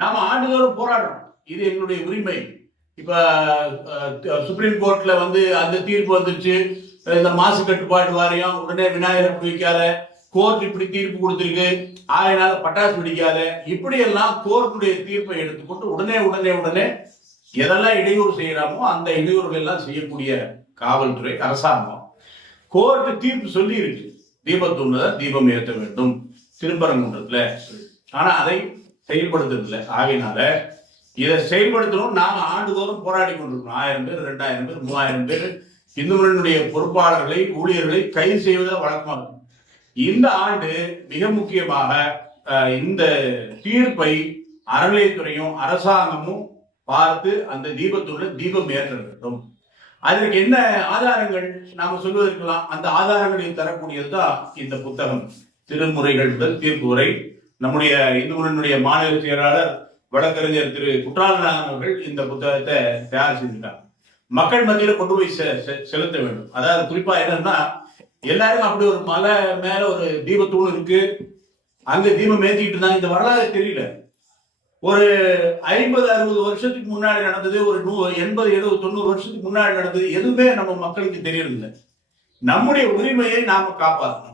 நாம ஆண்டுதோறும் போராடுறோம். இது எங்களுடைய உரிமை. இப்ப சுப்ரீம் கோர்ட்ல வந்து அந்த தீர்ப்பு வந்துருச்சு. இந்த மாசு கட்டுப்பாட்டு வாரியம் உடனே விநாயகரை பிடிக்காத கோர்ட் இப்படி தீர்ப்பு கொடுத்துருக்கு. ஆயினால பட்டாசு பிடிக்காத இப்படியெல்லாம் கோர்ட்டுடைய தீர்ப்பை எடுத்துக்கொண்டு உடனே உடனே உடனே எதெல்லாம் இடையூறு செய்யறாமோ அந்த இடையூறுகள் எல்லாம் செய்யக்கூடிய காவல்துறை அரசாங்கம் கோர்ட்டு தீர்ப்பு சொல்லி இருக்கு தீபத்தூண்ல தீபம் ஏற்ற வேண்டும். திருப்பரங்குன்றத்துல. ஆனா அதை செயல்படுத்துறதில்லை. ஆகையினால இதை செயல்படுத்தணும். நாம ஆண்டுதோறும் போராடி கொண்டிருக்கோம் ஆயிரம் பேர் ரெண்டாயிரம் பேர் மூவாயிரம் பேர். இந்து முன்னணியுடைய பொறுப்பாளர்களை ஊழியர்களை கைது செய்வதை வழக்கமாக இருக்கும். இந்த ஆண்டு மிக முக்கியமாக இந்த தீர்ப்பை அறநிலையத்துறையும் அரசாங்கமும் பார்த்து அந்த தீபத்துள்ள தீபம் ஏற்ற வேண்டும். அதற்கு என்ன ஆதாரங்கள் நாம சொல்வதற்கெல்லாம் அந்த ஆதாரங்களை தரக்கூடியது தான் இந்த புத்தகம். திருமுறைகள் முதல் தீர்ப்பு வரை நம்முடைய இந்து மாநில செயலாளர் வழக்கறிஞர் திரு குற்றாலநாதன் அவர்கள் இந்த புத்தகத்தை தயார் செஞ்சுட்டாங்க மக்கள் மத்தியில கொண்டு போய் செ- செ- செலுத்த வேண்டும். அதாவது குறிப்பா என்னன்னா எல்லாரும் அப்படி ஒரு மலை மேல ஒரு தீபத்தூள் இருக்கு. அங்க தீபம் ஏத்திக்கிட்டு இருந்தாங்க. இந்த வரலாறு தெரியல. ஒரு ஐம்பது அறுபது வருஷத்துக்கு முன்னாடி நடந்தது ஒரு நூ எண்பது எழுபது தொண்ணூறு வருஷத்துக்கு முன்னாடி நடந்தது எதுவுமே நம்ம மக்களுக்கு தெரியறதில்லை. நம்முடைய உரிமையை நாம காப்பாற்றணும்